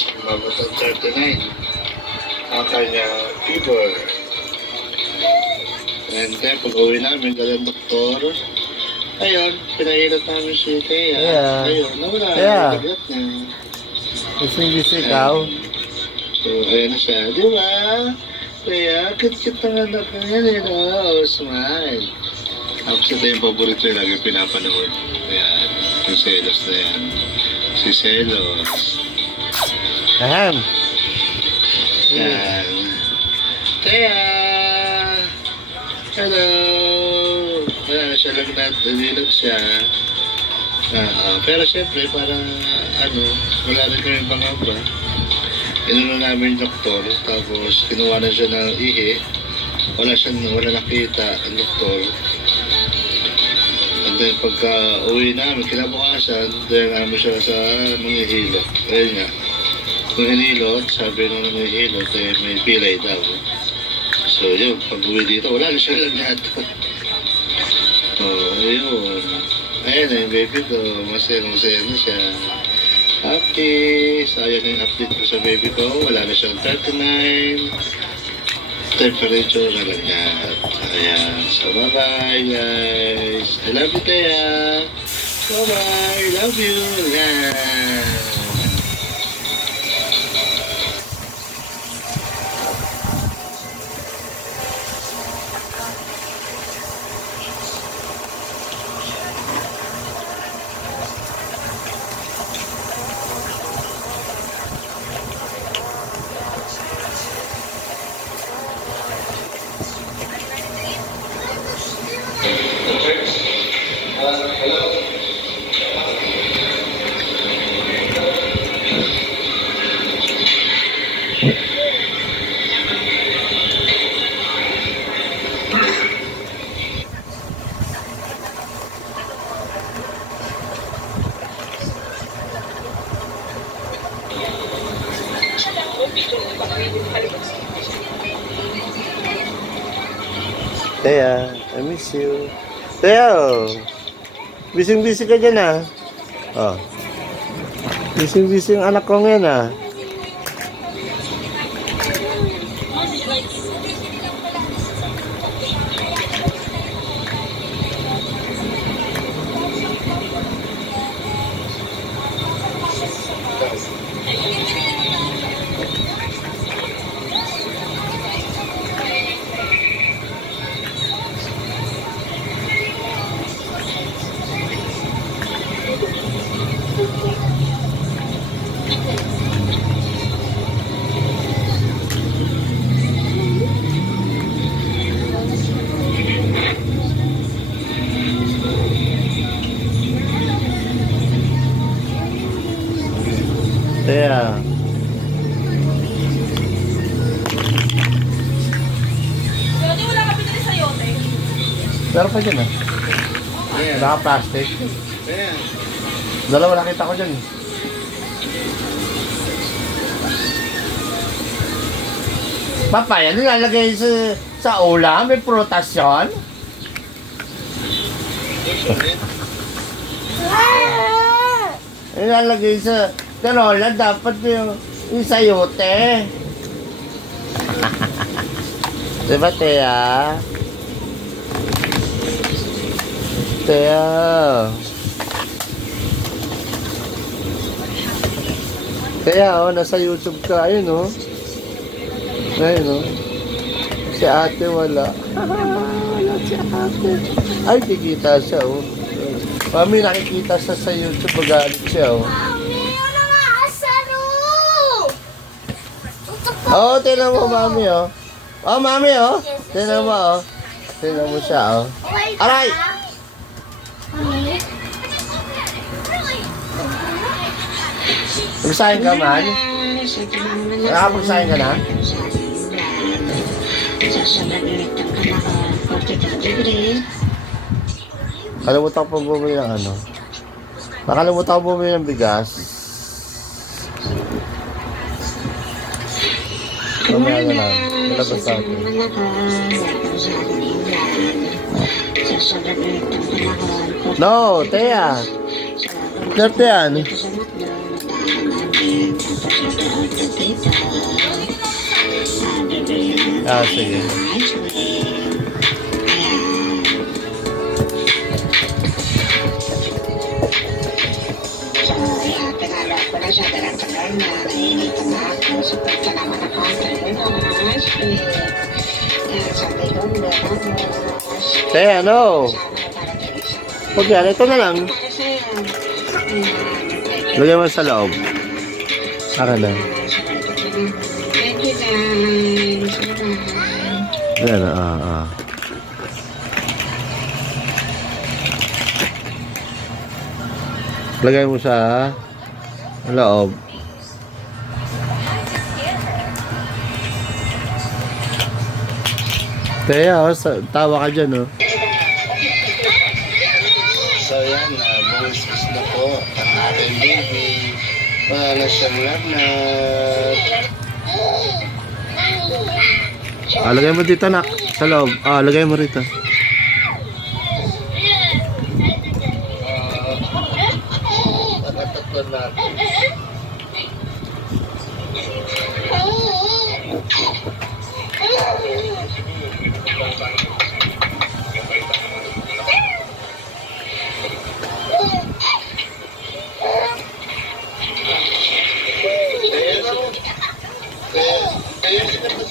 Tapos kumabot ang 39. Ang kanya fever. And then, pag-uwi namin, galang doktor. Ayun, pinahirap namin si Thea. Yeah. Ayun, nawala. Yeah. Nagat niya. Bising-bising ikaw. So, ayun na siya. Di ba? Kaya, kit-kit ng anak niya yan, oh, smile. Tapos ito yung paborito yung lagi pinapanood. Ayan, yung Selos na yan. Si Selos. Ahem. Ayan. Kaya, hello. Wala na siya lang nadilag siya. Pero siyempre, parang, wala rin kami pangamba. Inano namin yung doktor, tapos kinuha na siya ng ihi. Wala nakita ang doktor. And then pagka uwi namin, kinabukasan, dahil namin siya sa manghihilot. Ayun nga. Kung hinilot, sabi nung manghihilot, may pilay daw. So yun, pag uwi dito, wala na siya lang nato. Ayun. Ayun na yung baby ko, masaya na siya. Happy! So, ayan yung update ko sa baby ko. Wala na siyang 39. Temperature na lang yan. Ayan. So, bye-bye, guys. I love you, Thea. Bye-bye. Love you. Ayan. Thea, I miss you. Thea, oh. Bising-bising ka dyan, ah. Oh. Bising-bising anak ko ngayon, ah. Thea. Yote, wala ka pinili sa yote. Pero pa dyan, ah. Ayan. Naka-plastic. Ayan. Dalawa nakita ko dyan. Papaya, nilalagay sa ulam, may prutas yun. Nilalagay sa tinola, dapat yung sayote. Diba, Thea? Thea. Kaya, oh, nasa YouTube ka. Ayun, oh. Ayun, oh. Si ate wala. Wala si ate. Ay, kikita siya, oh. Mami, nakikita siya sa YouTube. Magalit siya, oh. Mami, wala nga asaro! Oh, tinan mo, mami, oh. Oh, mami, oh. Tinan mo, oh. Tinan mo siya, oh. Aray! Mami? Magsahin ka, man? Nakapagsahin ka na? Kalimutan ko pa bumili ng ano. Nakalimutan ko bumili ng bigas. Mamaya na lang. Malabas sa atin. No, Thea. Swerte yan. Ah, sige. Kaya ano? Huwag yan, ito na lang. Lagyan mo sa loob. Saka na. Yan, Lagay mo sa loob. Kaya, tawa ka dyan, oh. So yan, bungis na po ang ating baby. Wala siyang lagnat. Lagay mo dito, nak. Sa loob. Lagay mo rito. Nakatatlo natin. Kaya